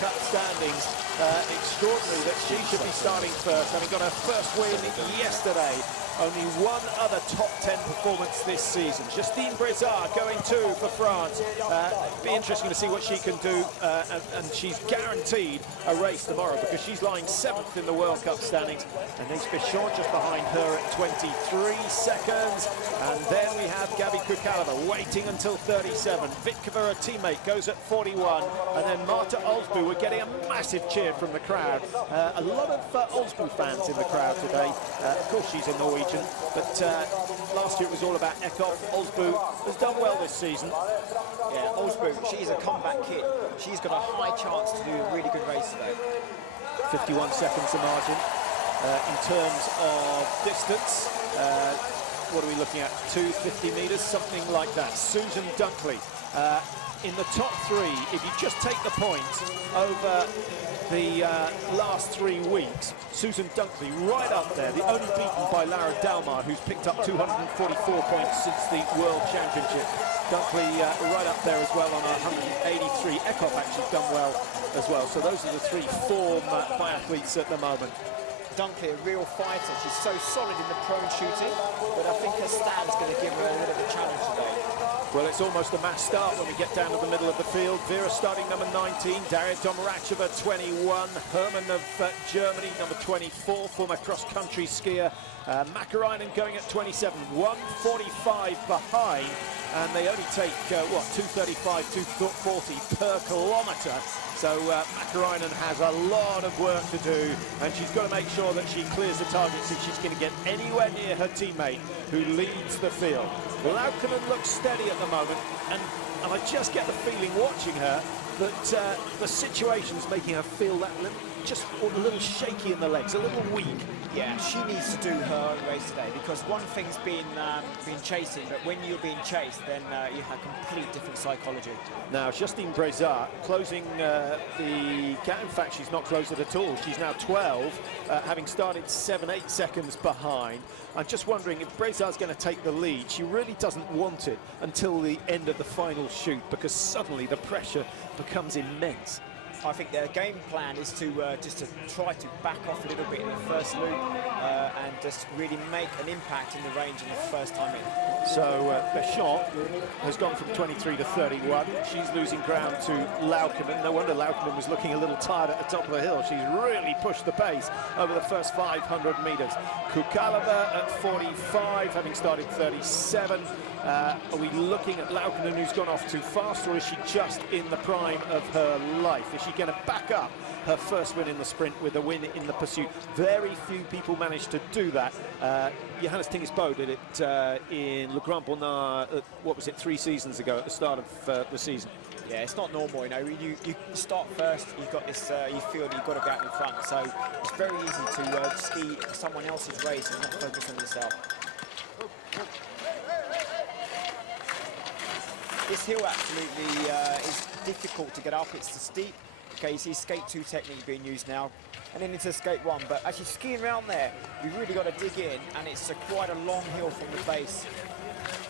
Cup standings. Extraordinary that she should be starting first, having got her first win yesterday. Only one other top 10 performance this season. Justine Brézard going 2 for France. Be interesting to see what she can do, and she's guaranteed a race tomorrow because she's lying 7th in the World Cup standings. And Nice Bichon just behind her at 23 seconds. And then we have Gabi Kukalova waiting until 37. Vitkova, a teammate, goes at 41. And then Marta Olsbu, we're getting a massive cheer from the crowd. A lot of Olsbu fans in the crowd today. Of course, she's a Norwegian. But last year it was all about Eckhoff. Olsbu has done well this season. Yeah, Olsbu, she's a comeback kid. She's got a high chance to do a really good race today. 51 seconds the margin. In terms of distance, what are we looking at? 250 metres, something like that. Susan Dunkley in the top 3. If you just take the points over the last 3 weeks, Susan Dunkley right up there, the only beaten by Lara Dalmar, who's picked up 244 points since the World Championship. Dunkley right up there as well on 183. Eckhoff actually done well as well. So those are the 3 form biathletes at the moment. Dunkley, a real fighter. She's so solid in the prone shooting, but I think her stand is going to give her a bit of a challenge today. Well, it's almost a mass start when we get down to the middle of the field. Vera starting number 19, Daria Domaracheva 21, Herman of Germany number 24, former cross-country skier. Makarainen going at 27, 1:45 behind, and they only take, what, 2:35, 2:40 per kilometre. So Makarainen has a lot of work to do, and she's got to make sure that she clears the targets if she's going to get anywhere near her teammate who leads the field. Laukkanen looks steady at the moment, and I just get the feeling watching her that the situation's making her feel that just a little shaky in the legs, a little weak. Yeah, she needs to do her own race today, because one thing's been chasing, but when you're being chased, then you have complete different psychology. Now, Justine Brézard closing the gap. In fact, she's not closed it at all. She's now 12, having started 7-8 seconds behind. I'm just wondering if Brézard's going to take the lead. She really doesn't want it until the end of the final shoot, because suddenly the pressure becomes immense. I think their game plan is to just to try to back off a little bit in the first loop and just really make an impact in the range in the first time in. So Bichon has gone from 23 to 31. She's losing ground to Laukkanen. No wonder Laukkanen was looking a little tired at the top of the hill. She's really pushed the pace over the first 500 metres. Kukalova at 45, having started 37. Are we looking at Laukkanen, who's gone off too fast, or is she just in the prime of her life? Is she going to back up her first win in the sprint with a win in the pursuit? Very few people managed to do that. Johannes Tingesbo did it in Le Grand Bonnard, what was it, 3 seasons ago at the start of the season. Yeah, it's not normal, you know. You start first, you've got this, you feel that you've got to go out in front, so it's very easy to ski someone else's race and not focus on yourself. This hill absolutely is difficult to get up. It's the steep. Okay, you see skate 2 technique being used now, and then into skate 1. But actually skiing around there, you've really got to dig in, and it's quite a long hill from the base.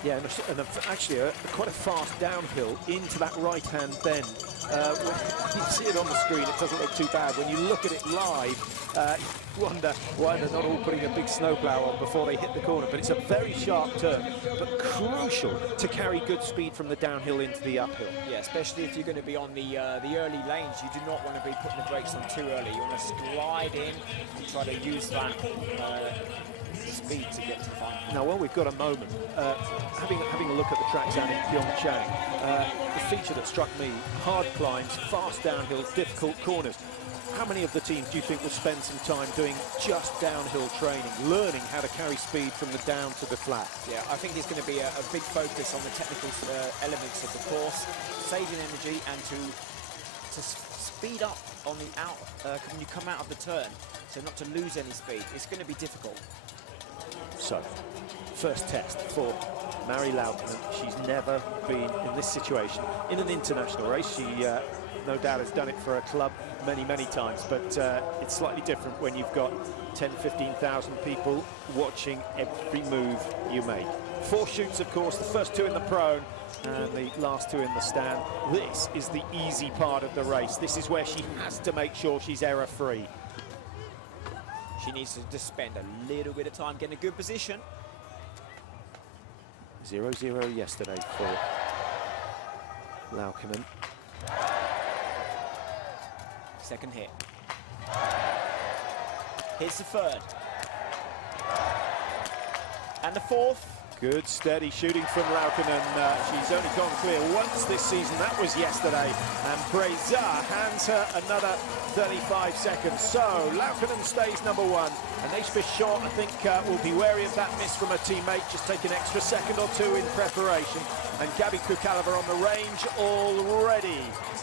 Yeah, and actually quite a fast downhill into that right-hand bend. When you see it on the screen, it doesn't look too bad. When you look at it live, you wonder why they're not all putting a big snowplow on before they hit the corner. But it's a very sharp turn, but crucial to carry good speed from the downhill into the uphill. Yeah, especially if you're going to be on the early lanes. You do not want to be putting the brakes on too early. You want to glide in and try to use that speed to get to the final. Now, while we've got a moment, having a look at the tracks down in Pyeongchang, the feature that struck me: hard climbs, fast downhills, difficult corners. How many of the teams do you think will spend some time doing just downhill training, learning how to carry speed from the down to the flat? Yeah, I think it's going to be a big focus on the technical elements of the course, saving energy and to speed up on the out when you come out of the turn, so not to lose any speed. It's going to be difficult. So, first test for Mari Laukkanen. She's never been in this situation in an international race. She no doubt has done it for a club many times, but it's slightly different when you've got 10-15,000 people watching every move you make. 4 shoots, of course, the first 2 in the prone, and the last two in the stand. This is the easy part of the race. This is where she has to make sure she's error-free. She needs to just spend a little bit of time getting a good position. 0-0 yesterday for Laukkanen. Second hit. Here's the third. And the fourth. Good, steady shooting from Laukkanen. She's only gone clear once this season. That was yesterday. And Breza hands her another 35 seconds. So Laukkanen stays number one. And Nash Bichon, I think, will be wary of that miss from her teammate. Just take an extra second or two in preparation. And Gabi Kukalova on the range already.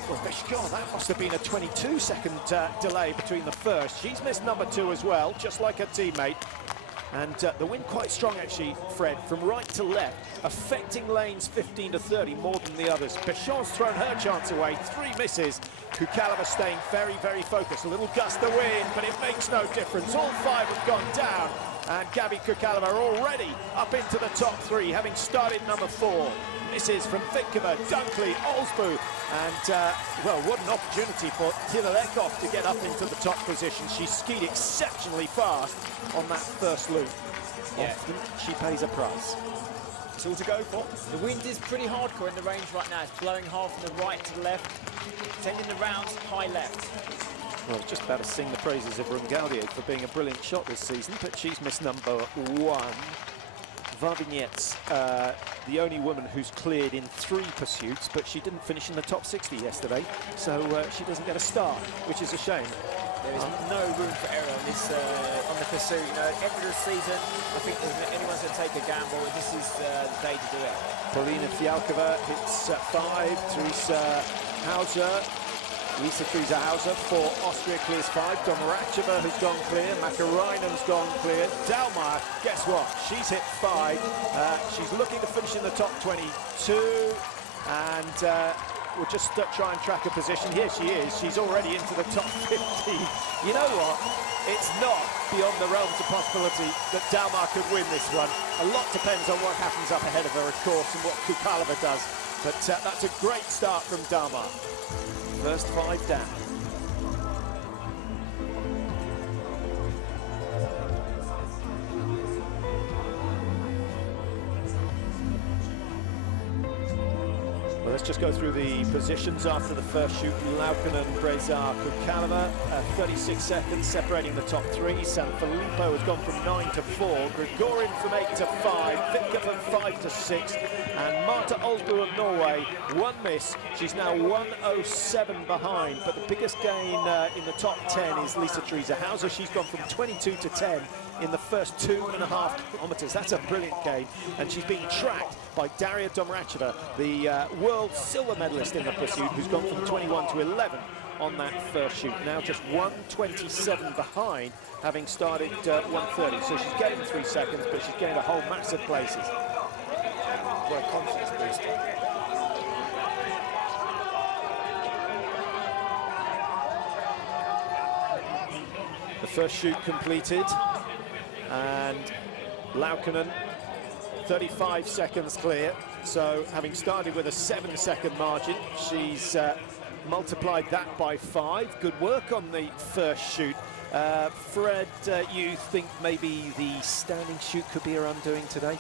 Well, Bichon, that must have been a 22-second delay between the first. She's missed number two as well, just like her teammate. And the wind quite strong, actually, Fred, from right to left, affecting lanes 15 to 30 more than the others. Bichon's thrown her chance away, 3 misses. Kukalova staying very, very focused. A little gust of wind, but it makes no difference. All 5 have gone down. And Gabi Kukalova already up into the top 3, having started number 4. Misses from Vinkova, Dunkley, Olsbu, and well, what an opportunity for Tilelekov to get up into the top position. She skied exceptionally fast on that first loop. Yeah. Often she pays a price. It's all to go for. The wind is pretty hardcore in the range right now. It's blowing hard from the right to the left, sending the rounds high left. Well, I was just about to sing the praises of Rungaudier for being a brilliant shot this season, but she's missed number 1. Varvignet's the only woman who's cleared in 3 pursuits, but she didn't finish in the top 60 yesterday, so she doesn't get a start, which is a shame. There is no room for error on this on the pursuit. You know, every season, I think if anyone's going to take a gamble, this is the day to do it. Paulina Fialkova hits 5, Teresa Hauser. Teresa Hauser for Austria clears 5. Domracheva has gone clear. Makarainen's gone clear. Dalmar, guess what? She's hit 5. She's looking to finish in the top 22. And we'll just try and track her position. Here she is. She's already into the top 15. You know what? It's not beyond the realms of possibility that Dalmar could win this one. A lot depends on what happens up ahead of her, of course, and what Kukalova does. But that's a great start from Dalmar. First 5 down. Well, let's just go through the positions after the first shoot. Laukkanen, Breza, Kukalova, 36 seconds separating the top 3. Sanfilippo has gone from 9 to 4. Grigorin from 8 to 5. Vitka from 5 to 6. And Marta Olsbu of Norway, 1 miss. She's now 1:07 behind. But the biggest gain in the top 10 is Teresa Hauser. She's gone from 22 to 10 in the first 2.5 kilometers. That's a brilliant gain. And she's being tracked by Daria Domracheva, the world silver medalist in the pursuit, who's gone from 21 to 11 on that first shoot. Now just 1:27 behind, having started 1:30. So she's gained 3 seconds, but she's gained a whole mass of places. What a confidence booster. The first shoot completed, and Laukkanen 35 seconds clear. So having started with a 7-second margin, she's multiplied that by 5. Good work on the first shoot. Fred, you think maybe the standing shoot could be her undoing today?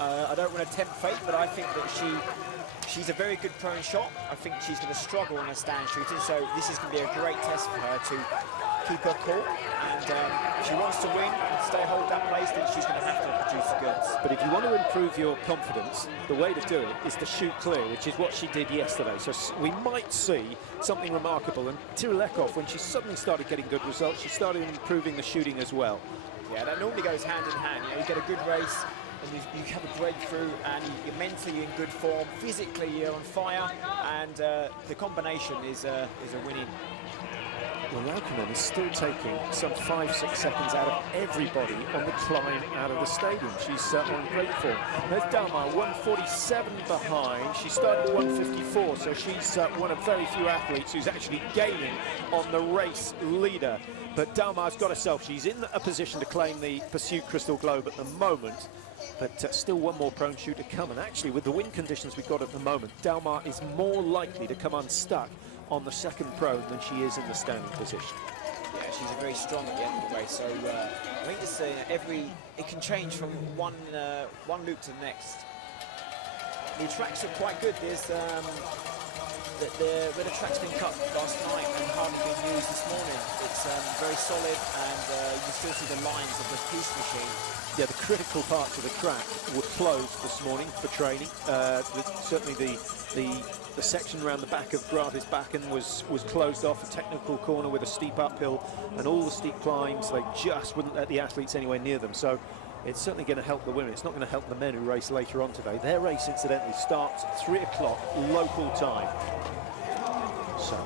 I don't want to tempt fate, but I think that she's a very good prone shot. I think she's going to struggle on her stand shooting, so this is going to be a great test for her to keep her cool. And if she wants to win and stay hold that place, then she's going to have to produce the goods. But if you want to improve your confidence, the way to do it is to shoot clear, which is what she did yesterday. So we might see something remarkable. And Tilelekov, when she suddenly started getting good results, she started improving the shooting as well. Yeah, that normally goes hand in hand. You know, you get a good race, and you have a breakthrough, and you're mentally in good form, physically you're on fire, and the combination is a winning Well, Laukkanen is still taking some 5-6 seconds out of everybody on the climb out of the stadium. She's on great form. There's Dalmar, 147 behind. She started 154, so she's one of very few athletes who's actually gaining on the race leader. But Dalmar's got herself. She's in a position to claim the Pursuit Crystal Globe at the moment. But still one more prone shoot to come. And actually, with the wind conditions we've got at the moment, Dalmar is more likely to come unstuck on the second prone than she is in the standing position. Yeah, she's very strong at the end of the race. So I think this it can change from one loop to the next. The tracks are quite good. There's where the track's been cut last night and hardly been used this morning. It's very solid, and you can still see the lines of the piste machine. Yeah, the critical parts of the track were closed this morning for training. Certainly the section around the back of Gratisbakken was closed off, a technical corner with a steep uphill, and all the steep climbs, they just wouldn't let the athletes anywhere near them. So it's certainly going to help the women. It's not going to help the men who race later on today. Their race, incidentally, starts 3 o'clock local time. So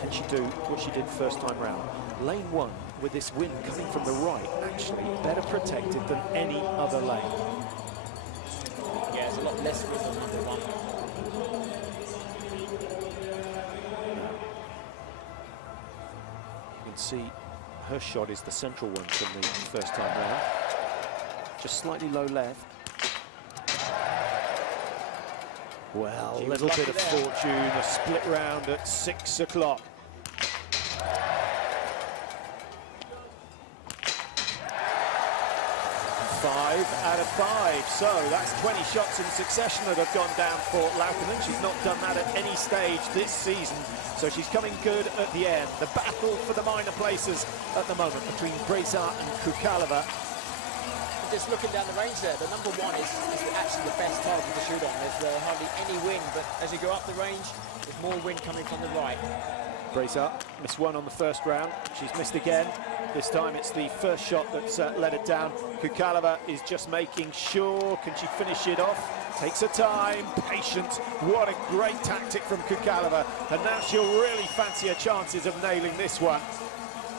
can she do what she did first time round? Lane 1, with this wind coming from the right, actually better protected than any other lane. Yeah, there's a lot less wind on number 1. You can see her shot is the central one from the first time round. Just slightly low left. Well, a little bit of fortune, a split round at 6 o'clock. 5 out of 5, so that's 20 shots in succession that have gone down for Laukkanen. She's not done that at any stage this season, so she's coming good at the end. The battle for the minor places at the moment between Brezard and Kukalova. Just looking down the range there, the number 1 is actually the best target to shoot on. There's hardly any wind, but as you go up the range, there's more wind coming from the right. Brezard missed 1 on the first round. She's missed again. This time it's the first shot that's let it down. Kukalova is just making sure. Can she finish it off? Takes her time, patient. What a great tactic from Kukalova. And now she'll really fancy her chances of nailing this one.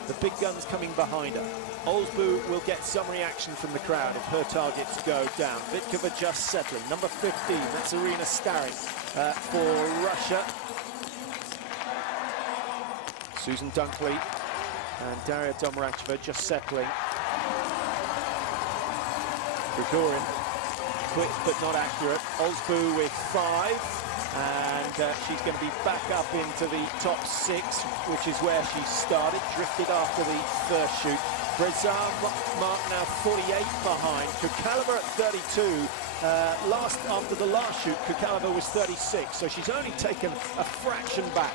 The big guns coming behind her. Olsbu will get some reaction from the crowd if her targets go down. Vitkova just settling. Number 15, that's Irina Starik for Russia. Susan Dunkley and Daria Domaracheva just settling. Grigorin, quick but not accurate. Olsbu with 5. And she's going to be back up into the top 6, which is where she started, drifted after the first shoot. Brezard mark now 48 behind. Kukalova at 32. After the last shoot, Kukalova was 36, so she's only taken a fraction back.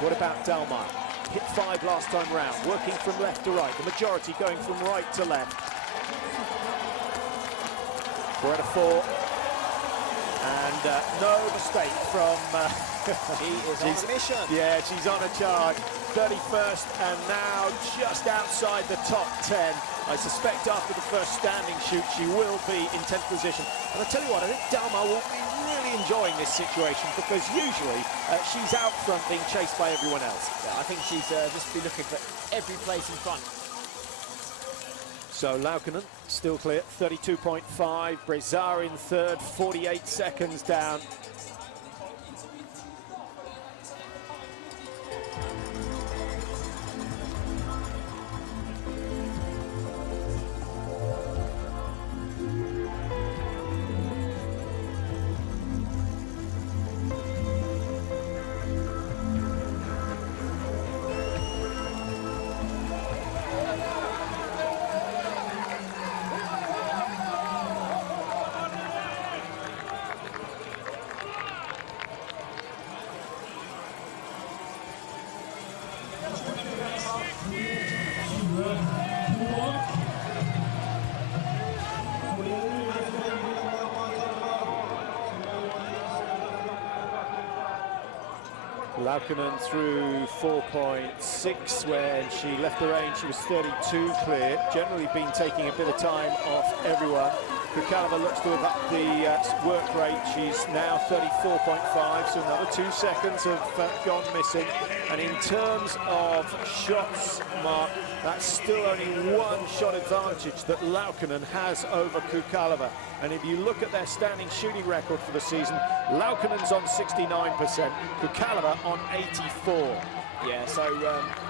What about Dalmar? Hit 5 last time round, working from left to right. The majority going from right to left. 4 out of 4. And no mistake from... She is on a mission. Yeah, she's on a charge. 31st and now just outside the top 10. I suspect after the first standing shoot she will be in 10th position. And I tell you what, I think Dalmar will be really enjoying this situation because usually she's out front being chased by everyone else. Yeah, I think she's just be looking for every place in front. So Laukkanen still clear, 32.5. Brezard in 3rd, 48 seconds down. Laukkanen through 4.6 when she left the range. She was 32 clear. Generally been taking a bit of time off everyone. Kukalova looks to have upped the work rate. She's now 34.5, so another 2 seconds have gone missing. And in terms of shots, Mark, that's still only one shot advantage that Laukkanen has over Kukaleva. And if you look at their standing shooting record for the season, Laukkanen's on 69%, Kukaleva on 84%. Yeah, so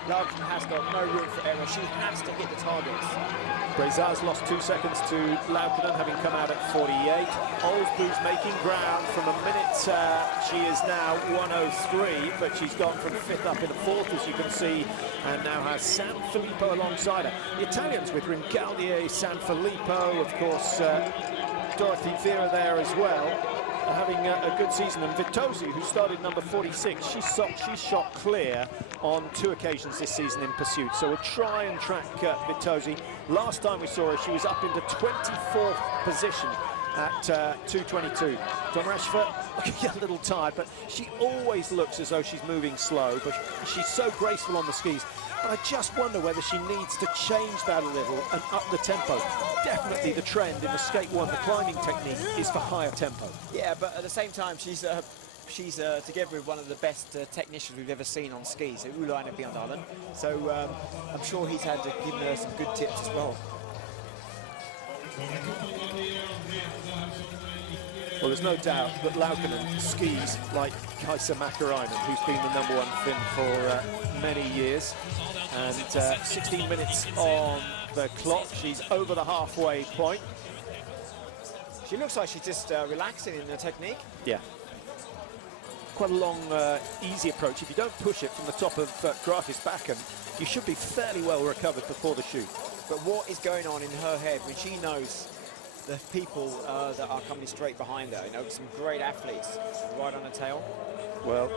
Laukkanen has got no room for error. She has to hit the targets. Brezar's lost 2 seconds to Laukkanen, having come out at 48. Olsbu's making ground from a minute. She is now 103, but she's gone from 5th up in the 4th, as you can see, and now has Sanfilippo alongside her. The Italians with Rincaldier, Sanfilippo, of course, Dorothy Vera there as well, are having a good season. And Vitozzi, who started number 46, she shot clear on 2 occasions this season in pursuit. So we'll try and track Vitozzi. Last time we saw her, she was up into 24th position at 2:22. Domracheva looking a little tired, but she always looks as though she's moving slow, but she's so graceful on the skis. But I just wonder whether she needs to change that a little and up the tempo. Definitely the trend in the skate one, the climbing technique, is for higher tempo. Yeah, but at the same time, she's together with one of the best technicians we've ever seen on skis, Ulainen Biathlon. So I'm sure he's had to give her some good tips as well. Well, there's no doubt that Laukkanen skis like Kaisa Mäkäräinen, who's been the #1 Finn for many years. And 16 minutes on the clock. She's over the halfway point. She looks like she's just relaxing in her technique. Yeah. Quite a long, easy approach. If you don't push it from the top of Gratisbakken, you should be fairly well recovered before the shoot. But what is going on in her head when she knows the people that are coming straight behind her? You know, some great athletes right on her tail. Well,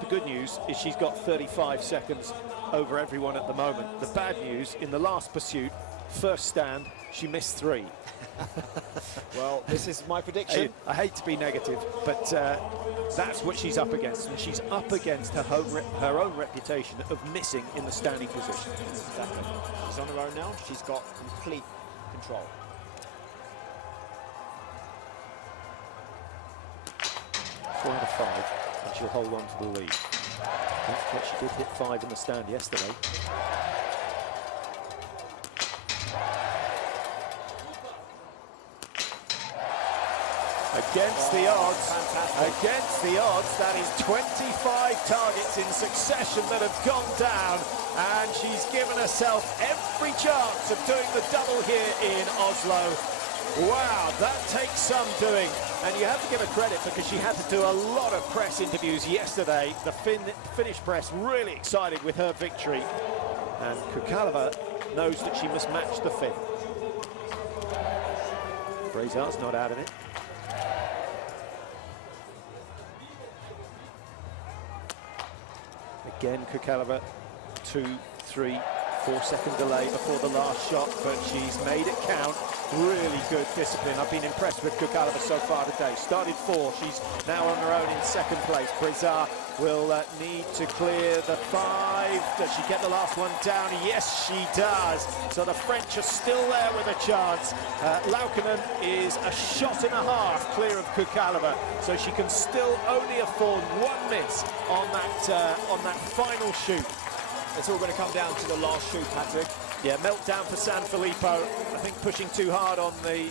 the good news is she's got 35 seconds over everyone at the moment. The bad news, in the last pursuit, first stand, she missed 3. Well, this is my prediction. I hate to be negative, but that's what she's up against, and she's up against her own reputation of missing in the standing position. Exactly. She's on her own now. She's got complete control. 4 out of 5, and she'll hold on to the lead. Don't forget she did hit 5 in the stand yesterday. Against the odds, that is 25 targets in succession that have gone down, and she's given herself every chance of doing the double here in Oslo. Wow, that takes some doing, and you have to give her credit because she had to do a lot of press interviews yesterday. The Finnish press really excited with her victory, and Kukaleva knows that she must match the Finn. Brezar's not out of it. Again, Kukaleva, 2, 3, 4 second delay before the last shot, but she's made it count. Really good discipline. I've been impressed with Kukaleva so far today. Started 4, she's now on her own in 2nd place. Brezar will need to clear the 5. Does she get the last one down? Yes, she does. So the French are still there with a chance. Laukkanen is a shot and a half clear of Kukaleva, so she can still only afford 1 miss on that final shoot. It's all going to come down to the last shoot, Patrick. Yeah, meltdown for Sanfilippo. I think pushing too hard on the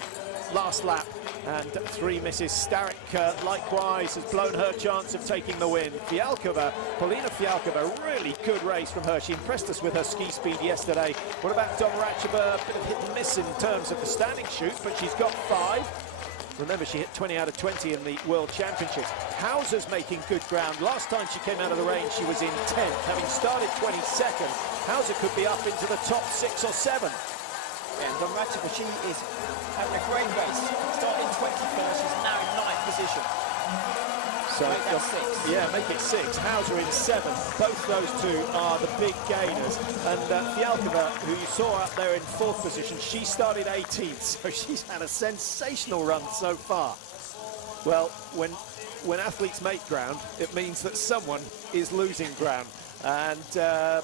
last lap, and 3 misses. Starek likewise has blown her chance of taking the win. Polina Fialkova, really good race from her. She impressed us with her ski speed yesterday. What about Domracheva? A bit of hit and miss in terms of the standing shoot, but she's got 5. Remember, she hit 20 out of 20 in the World Championships. Hauser's making good ground. Last time she came out of the range, she was in 10th. Having started 22nd, Hauser could be up into the top 6 or 7. And Domracheva, she is having a great race. Starting 21st, she's now in 9th position. So make that 6. Yeah, make it 6. Hauser in 7th. Both those two are the big gainers. And Fialkova, who you saw up there in 4th position, she started 18th, so she's had a sensational run so far. Well, when athletes make ground, it means that someone is losing ground. And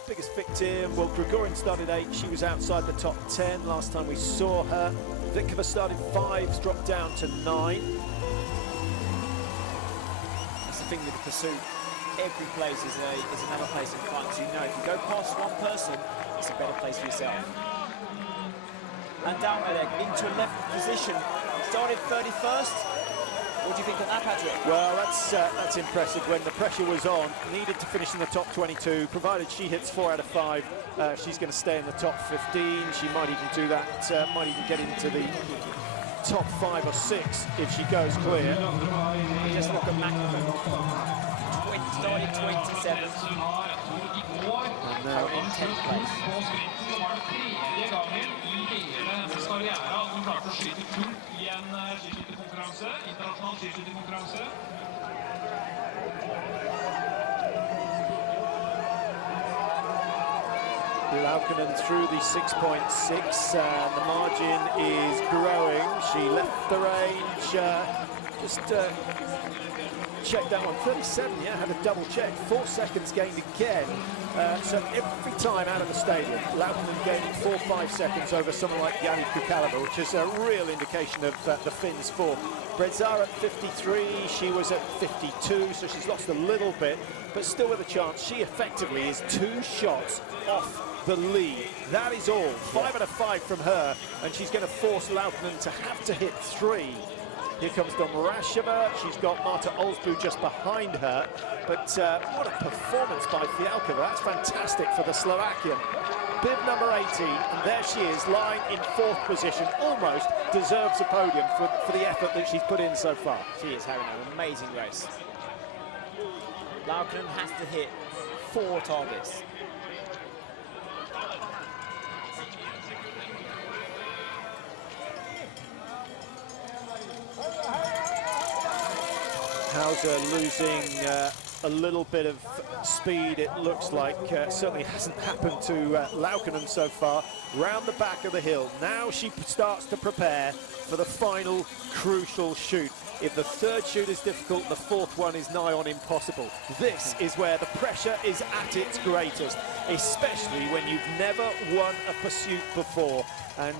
biggest victim, well, Grigorin started 8. She was outside the top 10 last time we saw her. Vikova started 5, dropped down to 9. That's the thing with the pursuit. every place is another place in front. So you know, if you go past one person, it's a better place for yourself. And down my leg into 11th position. Started 31st. What do you think of that, Patrick? Well, that's impressive. When the pressure was on, needed to finish in the top 22. Provided she hits 4 out of 5, she's going to stay in the top 15. She might even do that. Might even get into the top 5 or 6 if she goes clear. Just look at McNamara. Started 27th. And now in 10th place. Laukkanen through the 6.6, and the margin is growing. She left the range, check that one, 37, yeah, had a double check, 4 seconds gained again. So every time out of the stadium, Laukkanen gaining 4-5 seconds over someone like Jari Kukaleva, which is a real indication of the Finns' form. Brezar at 53, she was at 52, so she's lost a little bit, but still with a chance. She effectively is 2 shots off the lead. That is all. 5 out of 5 from her, and she's going to force Laukkanen to have to hit 3. Here comes Domrasheva. She's got Marta Olsbu just behind her. But what a performance by Fialkova. That's fantastic for the Slovakian. Bib number 18, and there she is, lying in 4th position. Almost deserves a podium for the effort that she's put in so far. She is having an amazing race. Laukkanen has to hit 4 targets. Hauser losing a little bit of speed, it looks like. Certainly hasn't happened to Laukkanen so far. Round the back of the hill. Now she starts to prepare for the final crucial shoot. If the 3rd shoot is difficult, the 4th one is nigh on impossible. This is where the pressure is at its greatest, especially when you've never won a pursuit before. And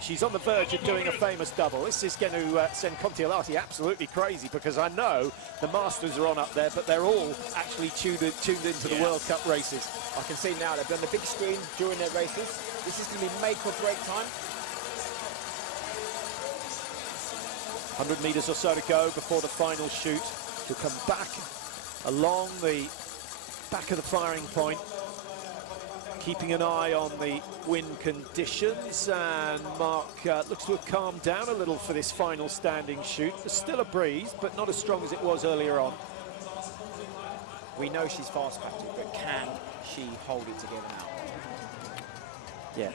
she's on the verge of doing a famous double. This is going to send Contiolati absolutely crazy, because I know the Masters are on up there, but they're all actually tuned into the World Cup races. I can see now they've done the big screen during their races. This is going to be make or break time. 100 metres or so to go before the final shoot. She'll come back along the back of the firing point, keeping an eye on the wind conditions, and Mark looks to have calmed down a little for this final standing shoot. There's still a breeze, but not as strong as it was earlier on. We know she's fast, Patrick, but can she hold it together now? Yeah,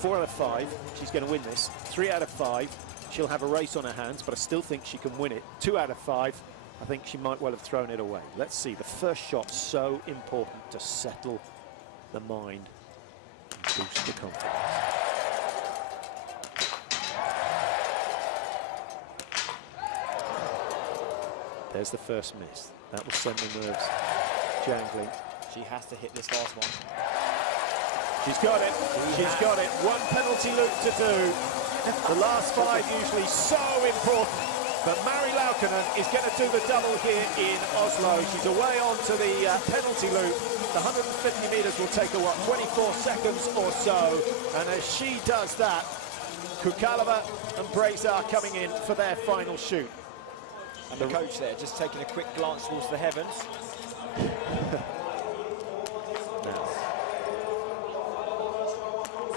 4 out of 5, she's going to win this. 3 out of 5, she'll have a race on her hands, but I still think she can win it. 2 out of 5, I think she might well have thrown it away. Let's see, the first shot's so important to settle the mind and boost the confidence. There's the first miss. That will send the nerves jangling. She has to hit this last one. She's got it. She's got it. 1 penalty loop to do. The last 5 usually so important. But Mari Laukkanen is going to do the double here in Oslo. She's away onto the penalty loop. The 150 metres will take her, what, 24 seconds or so. And as she does that, Kukaleva and Brezar coming in for their final shoot. And the coach there just taking a quick glance towards the heavens. Now,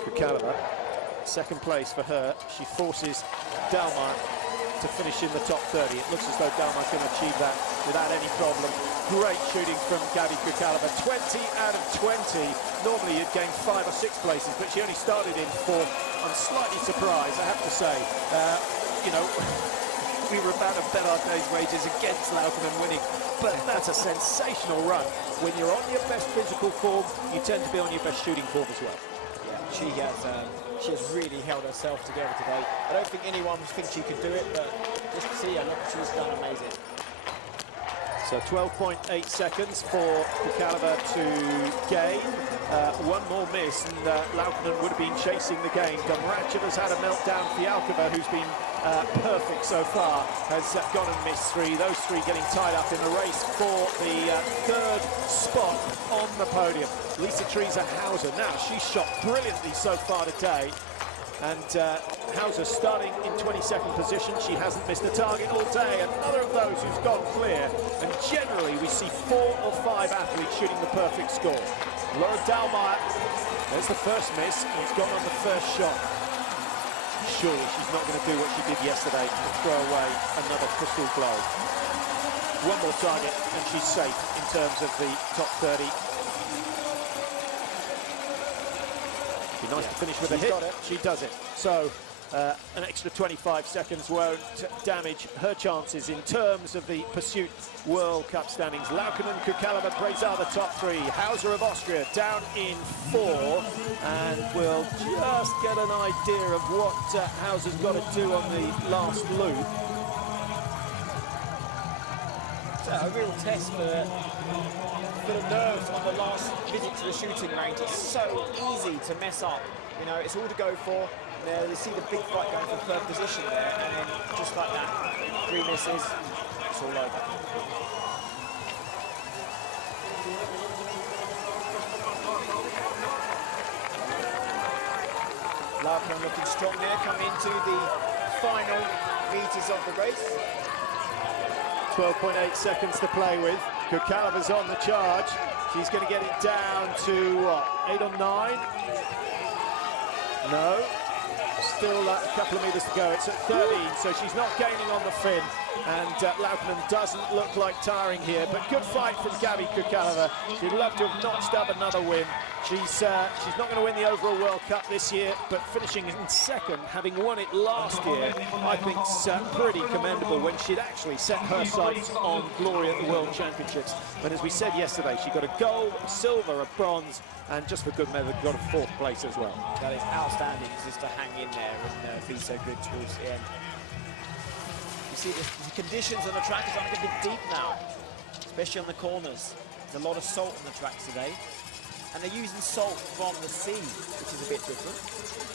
Kukaleva, second place for her. She forces Dalmar to finish in the top 30. It looks as though Dalmar's going to achieve that without any problem. Great shooting from Gabi Kukaleva. 20 out of 20. Normally you'd gain 5 or 6 places, but she only started in 4th. I'm slightly surprised, I have to say. You know, we were about to bet our day's wages against Laukkanen winning, but that's a sensational run. When you're on your best physical form, you tend to be on your best shooting form as well. Yeah, she has really held herself together today. I don't think anyone thinks she could do it, but just to see her, look, she's done amazing. So So 12.8 seconds for Kukalova to gain. One more miss, and Laukkanen would have been chasing the game. Domracheva's had a meltdown. Fialkova, who's been perfect so far, has gone and missed three. Those three getting tied up in the race for the third spot on the podium. Lisa Teresa Hauser, now she's shot brilliantly so far today. And Hauser starting in 22nd position. She hasn't missed a target all day. Another of those who's gone clear. And generally, we see 4 or 5 athletes shooting the perfect score. Laura Dahlmeier, there's the first miss. He's gone on the first shot. Surely she's not going to do what she did yesterday and throw away another crystal globe. One more target, and she's safe in terms of the top 30. Be nice to finish with a hit. She does it. So an extra 25 seconds won't damage her chances in terms of the Pursuit World Cup standings. Laukkanen, Kukalova, Brazar the top 3. Hauser of Austria down in 4, and we'll just get an idea of what Hauser's got to do on the last loop. A real test for the nerves on the last visit to the shooting range. It's so easy to mess up. You know, it's all to go for. There, you see the big fight going for third position there, and then just like that, 3 misses, it's all over. Laukkanen looking strong there, coming into the final meters of the race. 12.8 seconds to play with. Kukalova's on the charge. She's going to get it down to, what, 8 or 9? No. Still a couple of meters to go. It's at 13, so she's not gaining on the fin. And Laukkanen doesn't look like tiring here, but good fight from Gabi Kukalova. She'd love to have notched up another win. She's not going to win the overall World Cup this year, but finishing in second, having won it last year, I think it's pretty commendable when she'd actually set her sights on glory at the World Championships. And as we said yesterday, she got a gold, a silver, a bronze, and just for good measure, got a 4th place as well. That is outstanding, just to hang in there and be so good towards the end. You see the conditions on the track is starting to get a bit deep now, especially on the corners. There's a lot of salt on the tracks today. And they're using salt from the sea, which is a bit different.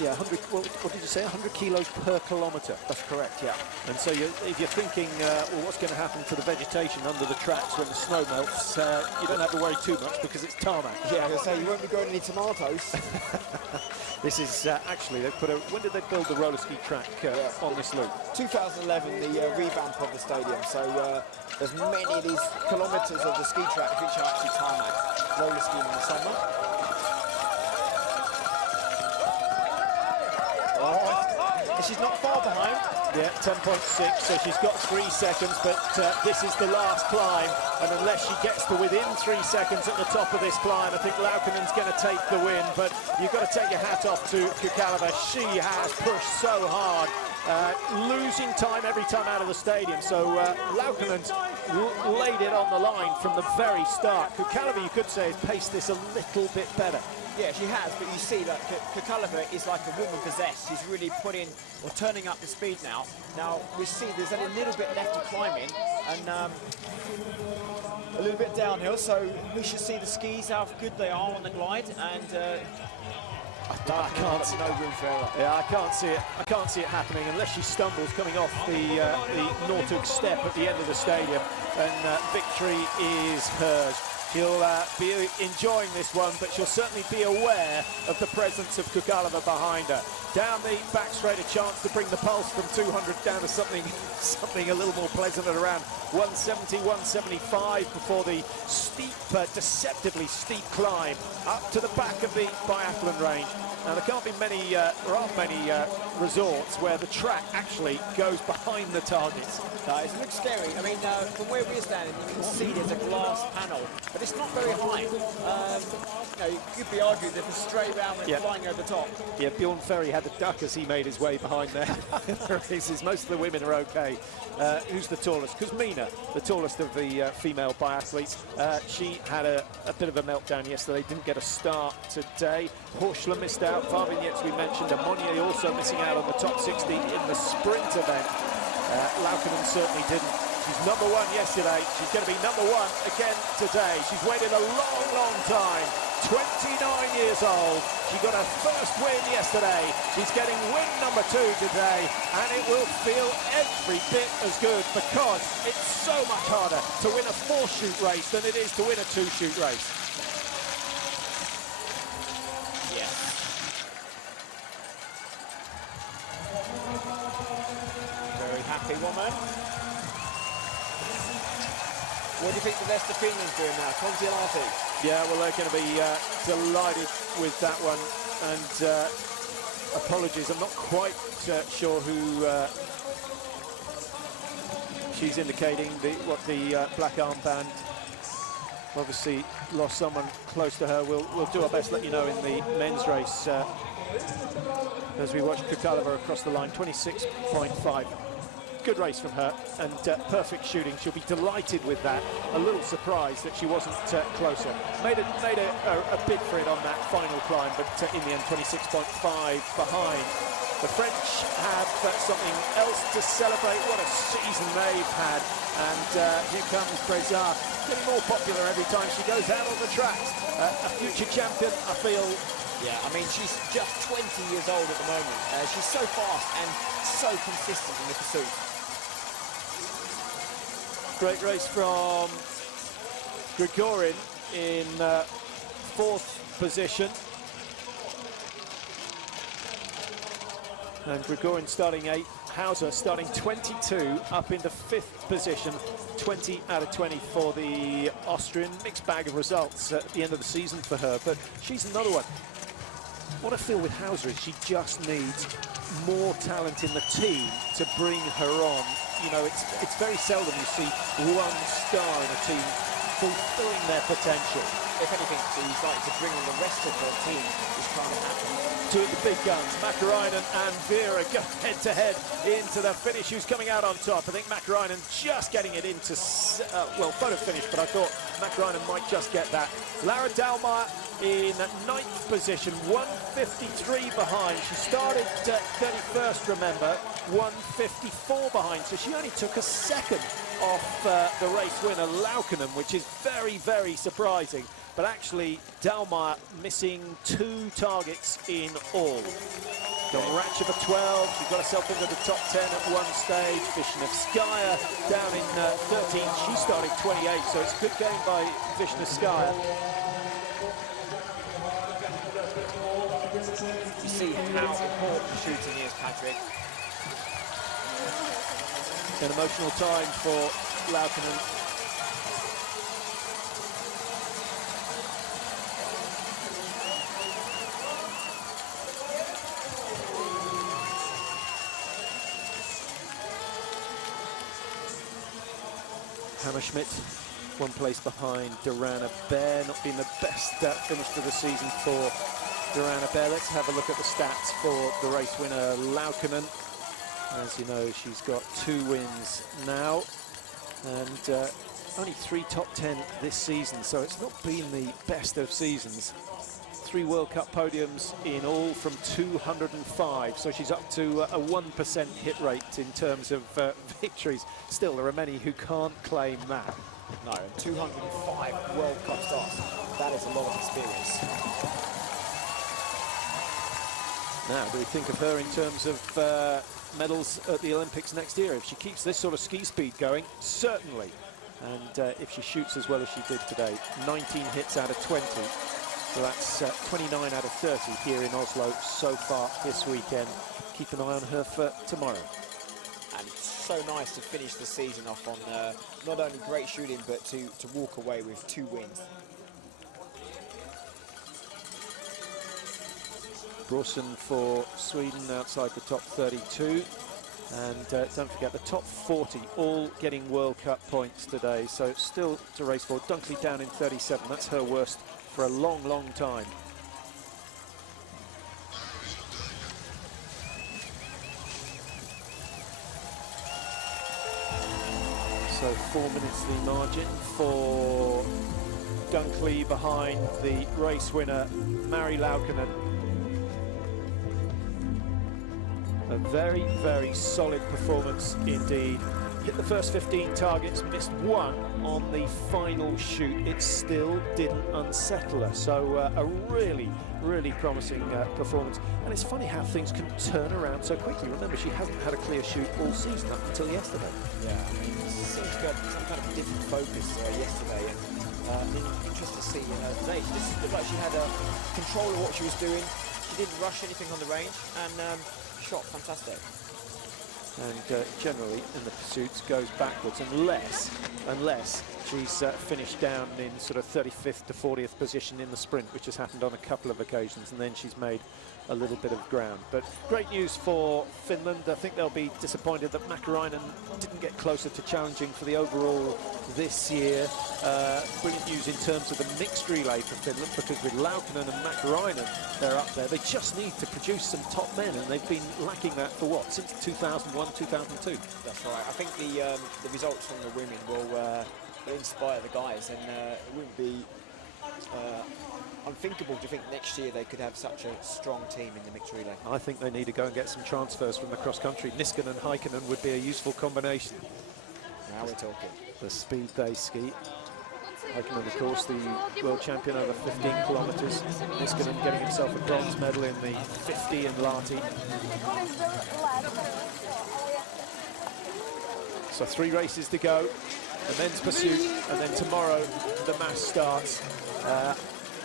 Yeah, 100, what did you say? 100 kilos per kilometre. That's correct, yeah. And so if you're thinking, well, what's going to happen to the vegetation under the tracks when the snow melts, you don't have to worry too much because it's tarmac. Yeah, I was going to say, you won't be growing any tomatoes. This is actually, they put a, when did they build the roller ski track on this loop? 2011, the revamp of the stadium. So there's many of these kilometres of the ski track which are actually tarmac. Roller skiing in the summer. Oh, she's not far behind. Yeah, 10.6, so she's got 3 seconds, but this is the last climb, and unless she gets to within 3 seconds at the top of this climb, I think Laukkanen's going to take the win, but you've got to take your hat off to Kukalova. She has pushed so hard, losing time every time out of the stadium, so Laukkanen's laid it on the line from the very start. Kukalova, you could say, has paced this a little bit better. Yeah, she has, but you see that Kukalova is like a woman possessed. She's really putting or turning up the speed now. Now, we see there's only a little bit left to climb in, and a little bit downhill, so we should see the skis, how good they are on the glide, and I can't see no room for error. Yeah, I can't see it. I can't see it happening unless she stumbles coming off the Nortug step at the end of the stadium, and victory is hers. She'll be enjoying this one, but she'll certainly be aware of the presence of Kukalova behind her. Down the back straight, a chance to bring the pulse from 200 down to something a little more pleasant at around 170, 175 before the steep, deceptively steep climb up to the back of the biathlon range. Now, there can't be many, there aren't many resorts where the track actually goes behind the targets. It looks scary. I mean, from where we're standing, you can see there's a glass panel, but it's not very high. You know, you could be argued that if it's straight round and flying over the top. Yeah, Bjorn Ferry had to duck as he made his way behind there. Most of the women are okay. Who's the tallest? Kuzmina, the tallest of the female biathletes. She had a bit of a meltdown yesterday, didn't get a start today. Horschler missed out. Farvin, we mentioned. Monnier also missing out on the top 60 in the sprint event. Laukkanen certainly didn't. She's number one yesterday. She's going to be number one again today. She's waited a long, long time. 29 years old. She got her first win yesterday. She's getting win number 2 today, and it will feel every bit as good because it's so much harder to win a 4-shoot race than it is to win a 2-shoot race. Yeah. Very happy woman. What do you think the Leicester Pinions doing now? Consolati? Yeah, well, they're going to be delighted with that one. And apologies, I'm not quite sure who she's indicating, what the black armband. Obviously lost someone close to her. We'll do our best to let you know in the men's race as we watch Kukalova across the line. 26.5. Good race from her, and perfect shooting. She'll be delighted with that. A little surprised that she wasn't closer. Made a bid for it on that final climb, but in the end 26.5 behind. The French have something else to celebrate. What a season they've had. And here comes Brezard, getting more popular every time she goes out on the tracks. A future champion, I feel. Yeah, I mean, she's just 20 years old at the moment. She's so fast and so consistent in the pursuit. Great race from Grigorin in 4th position. And Grigorin starting 8th. Hauser starting 22, up into 5th position. 20 out of 20 for the Austrian. Mixed bag of results at the end of the season for her, but she's another one. What I feel with Hauser is she just needs more talent in the team to bring her on. You know, it's very seldom you see one star in a team fulfilling their potential. If anything, she's like to bring on the rest of her team, which can't happen. Two of the big guns, Makarainen and Vera, go head-to-head into the finish. Who's coming out on top? I think Makarainen just getting it into, well, photo finish, but I thought Makarainen might just get that. Lara Dalmar in 9th position, 153 behind. She started 31st, remember, 154 behind, so she only took a second off the race winner Laukkanen, which is very, very surprising. But actually, Dalmar missing 2 targets in all. Donratcheva 12, she got herself into the top 10 at one stage. Vishnevskaya down in 13, she started 28, so it's a good game by Vishnevskaya. You see how important shooting is, Patrick. An emotional time for Laukkanen. Hammerschmidt, 1 place behind Durana Bear. Not been the best finish to the season for Durana Bear. Let's have a look at the stats for the race winner Laukkanen. As you know, she's got 2 wins now, and only 3 top 10 this season, so it's not been the best of seasons. 3 World Cup podiums in all from 205, so she's up to a 1% hit rate in terms of victories. Still, there are many who can't claim that. No, 205 World Cup starts. That is a lot of experience. Now, do we think of her in terms of medals at the Olympics next year? If she keeps this sort of ski speed going, certainly. And if she shoots as well as she did today, 19 hits out of 20. So that's 29 out of 30 here in Oslo so far this weekend. Keep an eye on her for tomorrow. And it's so nice to finish the season off on not only great shooting, but to walk away with 2 wins. Brorsson for Sweden outside the top 32. And don't forget, the top 40 all getting World Cup points today. So it's still to race for. Dunkley down in 37. That's her worst for a long, long time. So 4 minutes the margin for Dunkley behind the race winner, Mari Laukkanen. A very, very solid performance indeed hit the first 15 targets, missed one on the final shoot. It still didn't unsettle her. So a really, really promising performance. And it's funny how things can turn around so quickly. Remember, she hasn't had a clear shoot all season up until yesterday. Yeah, I mean, it seems to have some kind of different focus yesterday. And interesting to see today. She just looked like she had control of what she was doing. She didn't rush anything on the range, and shot fantastic. And generally in the pursuits goes backwards unless she's finished down in sort of 35th to 40th position in the sprint, which has happened on a couple of occasions, and then she's made a little bit of ground. But great news for Finland. I think they'll be disappointed that Mäkäräinen didn't get closer to challenging for the overall this year. Brilliant news in terms of the mixed relay for Finland, because with Laukkanen and Mäkäräinen, they're up there. They just need to produce some top men, and they've been lacking that for what, since 2001, 2002. That's right. I think the results from the women will inspire the guys, and it wouldn't be unthinkable to think next year they could have such a strong team in the mixed relay. I think they need to go and get some transfers from the cross country. Niskanen and Heikkinen would be a useful combination. Now we're talking. The speed they ski. Heikkinen, of course, the world champion over 15 kilometres. Niskanen getting himself a bronze medal in the 50 in Lahti. So 3 races to go. The men's pursuit, and then tomorrow the mass starts.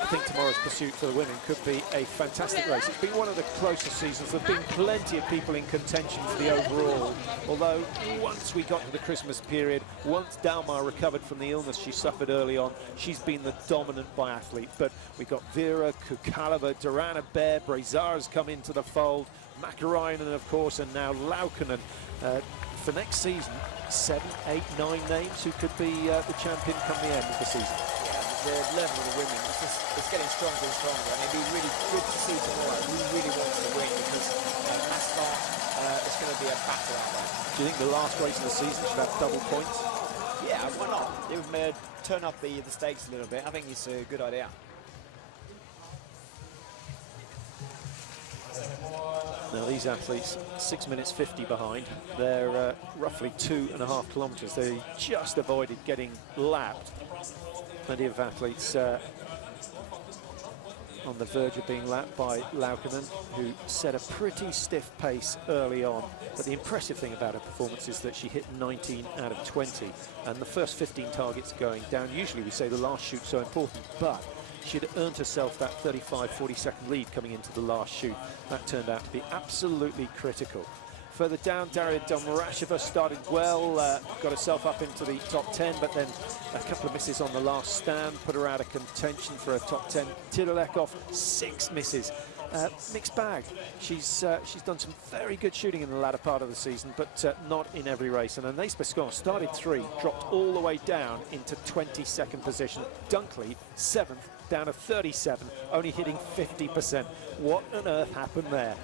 I think tomorrow's pursuit for the women could be a fantastic race. It's been one of the closest seasons. There have been plenty of people in contention for the overall, although once we got to the Christmas period, once Dalmar recovered from the illness she suffered early on, she's been the dominant biathlete. But we got Vera, Kukalova, Durana Bear, Brazar's come into the fold, Mäkäräinen, of course, and now Laukkanen. For next season, 7, 8, 9 names who could be the champion come the end of the season. The level of the women, it's getting stronger and stronger, and it'd be really good to see tomorrow who really wants to win, because mass start, it's going to be a battle out there. Do you think the last race of the season should have double points? Yeah, why not? It would turn up the stakes a little bit. I think it's a good idea. Now these athletes, 6 minutes 50 behind. They're roughly 2.5 kilometres. They just avoided getting lapped. Plenty of athletes on the verge of being lapped by Laukkanen, who set a pretty stiff pace early on. But the impressive thing about her performance is that she hit 19 out of 20. And the first 15 targets going down. Usually we say the last shoot's so important, but she'd earned herself that 35, 40-second lead coming into the last shoot. That turned out to be absolutely critical. Further down, Daria Domrasheva started well, got herself up into the top 10, but then a couple of misses on the last stand, put her out of contention for a top 10. Tidalekov, 6 misses. Mixed bag. She's done some very good shooting in the latter part of the season, but not in every race. And Anaïs Bescon started 3, dropped all the way down into 22nd position. Dunkley, 7th, down to 37, only hitting 50%. What on earth happened there?